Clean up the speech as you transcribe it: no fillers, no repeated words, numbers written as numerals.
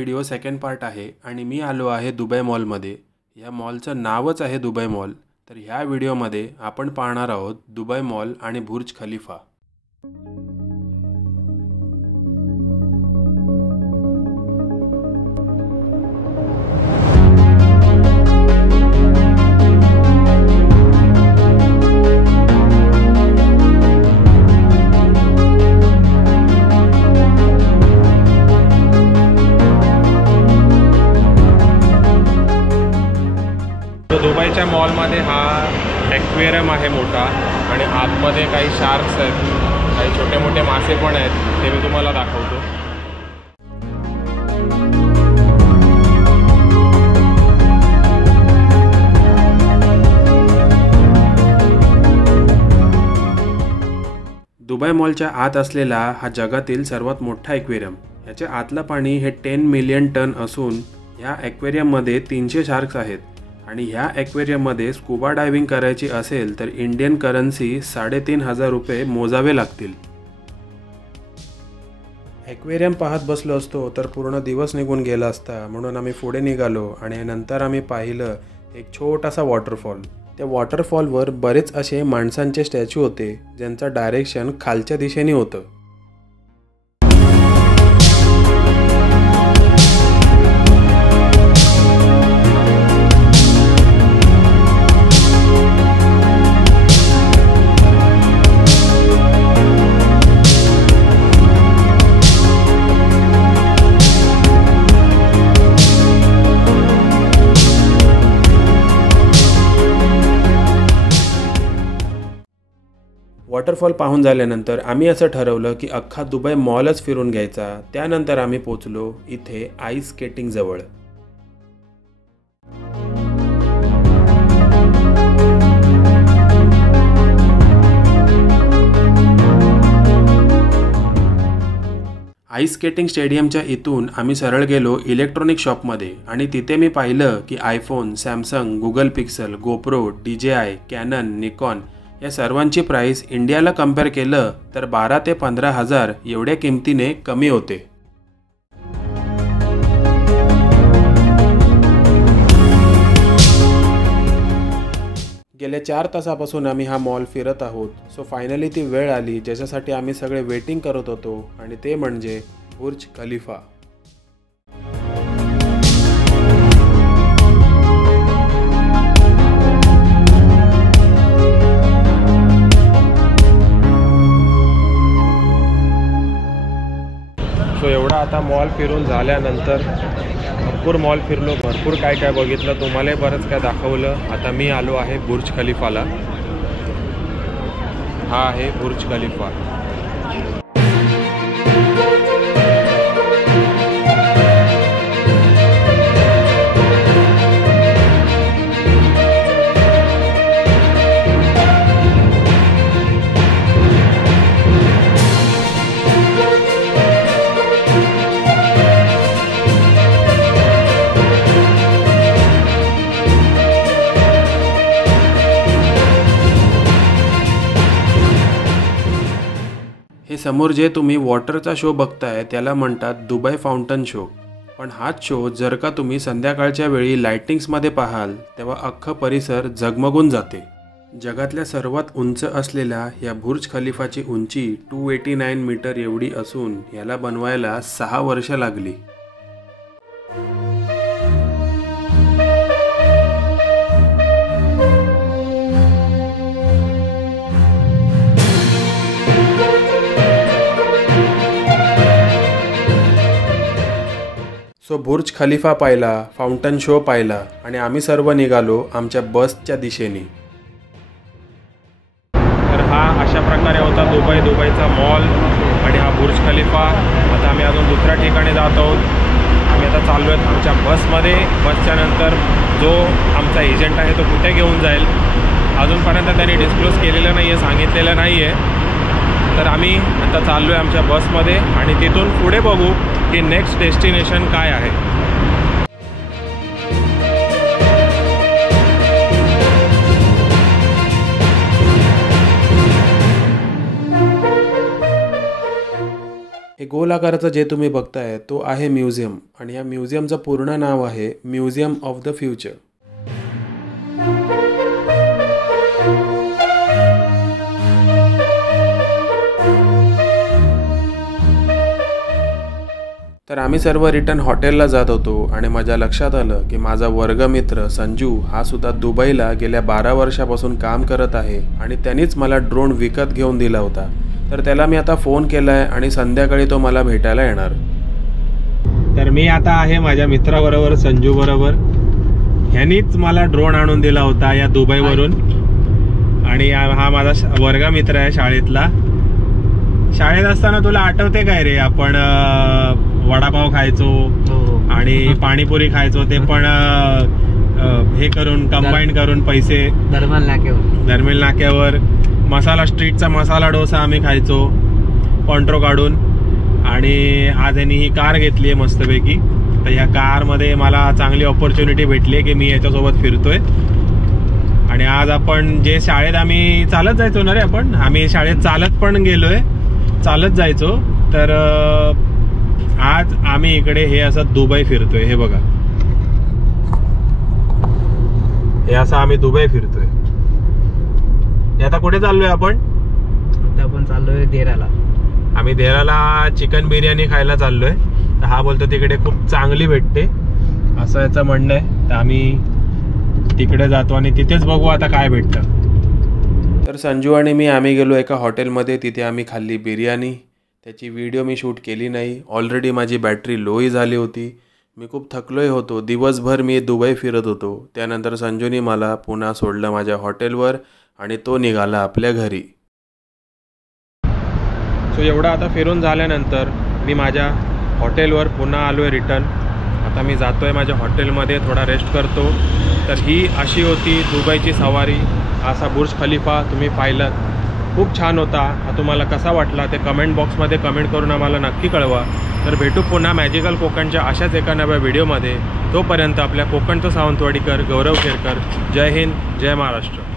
Video second part आहे आणि मी आलो आहे दुबई मॉलमध्ये। या मॉलचं नावच आहे दुबई मॉल। तर ह्या व्हिडिओमध्ये आपण पाहणार आहोत दुबई मॉल आणि बुर्ज खलिफा। दुबईच्या मॉलमध्ये हा ॲक्वेरियम आहे मोठा आणि आतमध्ये काही शार्क्स आहेत, काही छोटे मोठे मासे पण आहेत, ते मी तुम्हाला दाखवतो। दुबई मॉलच्या आत असलेला हा जगातील सर्वात मोठा ॲक्वेरियम। याचे आतलं पाणी हे 10 मिलियन टन असून ह्या ॲक्वेरियममध्ये 300 शार्क्स आहेत आणि ह्या ॲक्वेरियममध्ये स्कूबा डायव्हिंग करायची असेल तर इंडियन करन्सी 3,500 रुपये मोजावे लागतील। ॲक्वेरियम पाहत बसलो असतो तर पूर्ण दिवस निघून गेला असता, म्हणून आम्ही पुढे निघालो आणि नंतर आम्ही पाहिलं एक छोटासा वॉटरफॉल। त्या वॉटरफॉलवर बरेच असे माणसांचे स्टॅच्यू होते ज्यांचं डायरेक्शन खालच्या दिशेने होतं। वॉटरफॉल पाहून झाल्यानंतर आम्ही असं ठरवलं की अख्खा दुबई मॉलच फिरून घ्यायचा। त्यानंतर आम्ही पोचलो इथे आईस स्केटिंग जवळ। आईस स्केटिंग स्टेडियमच्या इथून आम्ही सरळ गेलो इलेक्ट्रॉनिक शॉपमध्ये आणि तिथे मी पाहिलं की iPhone, Samsung, Google pixel, GoPro, DJI, canon, Nikon या सर्वांची प्राइस इंडियाला कंपेअर केलं तर 12 ते 15 हजार एवढ्या किमतीने कमी होते। गेल्या 4 तासापासून आम्ही हा मॉल फिरत आहोत। सो फायनली ती वेळ आली ज्याच्यासाठी आम्ही सगळे वेटिंग करत होतो आणि ते म्हणजे बुर्ज खलिफा। सो एवढा आता मॉल फिरून झाल्यानंतर भरपूर मॉल फिरलो, भरपूर काय काय बघितलं, तुम्हालाही बरंच काय दाखवलं। आता मी आलो आहे बुर्ज खलिफाला। हा आहे बुर्ज खलिफा। हे समोर जे तुम्ही वॉटरचा शो बघताय त्याला म्हणतात दुबई फाउंटन शो। पण हाच शो जर का तुम्ही संध्याकाळच्या वेळी लाइटिंग्समध्ये पाहाल तेव्हा अख्खा परिसर झगमगून जाते। जगातल्या सर्वात उंच असलेल्या या बुर्ज खलिफाची उंची 289 मीटर एवढी असून याला बनवायला 6 वर्ष लागली। सो बुर्ज खलिफा पाहिला, फाउंटन शो पाहिला आणि आम्ही सर्व निघालो आमच्या बसच्या दिशेने। तर हा अशा प्रकारे होता दुबईचा मॉल आणि हा बुर्ज खलिफा। आता आम्ही अजून दुसऱ्या ठिकाणी जात आहोत। आम्ही आता चाललो आहेत आमच्या बसमध्ये। बसच्या नंतर जो आमचा एजंट आहे तो कुठे घेऊन जाईल अजूनपर्यंत त्यांनी डिस्क्लोज केलेलं नाही आहे, सांगितलेलं नाही आहे। तर आम्ही आता चाललो आहे आमच्या बसमध्ये आणि तिथून पुढे बघू की नेक्स्ट डेस्टिनेशन काय आहे। हे गोल आकाराचं जे तुम्ही बघताय तो आहे म्युझियम आणि या म्युझियमचं पूर्ण नाव आहे म्युझियम ऑफ द फ्युचर. तर आम्ही सर्व रिटर्न हॉटेलला जात होतो आणि माझ्या लक्षात आलं की माझा वर्गमित्र संजू हा सुद्धा दुबईला गेल्या 12 वर्षापासून काम करत आहे आणि त्यांनीच मला ड्रोन विकत घेऊन दिला होता. तर त्याला मी आता फोन केला आहे आणि संध्याकाळी तो मला भेटायला येणार. तर मी आता आहे माझ्या मित्राबरोबर संजू बरोबर. ह्यांनीच मला ड्रोन आणून दिला होता या दुबईवरून आणि हा माझा वर्गमित्र आहे शाळेतला. शाळेत असताना तुला आठवते काय रे, आपण वडापाव खायचो आणि पाणीपुरी खायचो, ते पण हे करून कंबाईन करून पैसे दरम्यान नाक्यावर मसाला स्ट्रीटचा मसाला डोसा आम्ही खायचो कॉन्ट्रो काढून. आणि आज यांनी ही कार घेतली आहे मस्तपैकी. तर या कारमध्ये मला चांगली ऑपॉर्च्युनिटी भेटली आहे की मी याच्यासोबत फिरतोय. आणि आज आपण जे शाळेत आम्ही चालत जायचो ना रे, आम्ही शाळेत चालत पण गेलोय, चालत जायचो. तर आज आम्ही इकडे हे असं दुबई फिरतोय. हे बघा, हे असं आम्ही दुबई फिरतोय. आता कुठे चाललोय आपण? आता आपण चाललोय देराला. आम्ही देराला चिकन बिर्याणी खायला चाललोय. तर हा बोलतो तिकडे खूप चांगली भेटते असं याचं म्हणणं आहे. तर आम्ही तिकडे जातो आणि तिथेच बघू आता काय भेटतं. तर संजू आणि आम्ही गेलो एका हॉटेलमध्ये. तिथे आम्ही खाल्ली बिर्याणी. त्याची व्हिडिओ मी शूट केली नाही, ऑलरेडी माझी बॅटरी लोही झाली होती. मी खूप थकलोय होतो. दिवसभर मी दुबई फिरत होतो. त्यानंतर संजूने मला पुन्हा सोडलं माझ्या हॉटेलवर आणि तो निघाला आपल्या घरी. सो एवढं आता फिरून झाल्यानंतर मी माझ्या हॉटेलवर पुन्हा आलो आहे रिटर्न. आता मी जातो आहे माझ्या हॉटेलमध्ये, थोडा रेस्ट करतो. तर ही अशी होती दुबईची सवारी. असा बुर्ज खलिफा तुम्ही पाहिलात, खूप छान होता. हा तुम्हाला कसा वाटला ते कमेंट बॉक्समध्ये कमेंट करून आम्हाला नक्की कळवा. तर भेटू पुन्हा मॅजिकल कोकणच्या अशाच एका नव्या व्हिडिओमध्ये. तोपर्यंत आपल्या कोकणचं सावंतवाडीकर गौरव खेरकर. जय हिंद, जय महाराष्ट्र.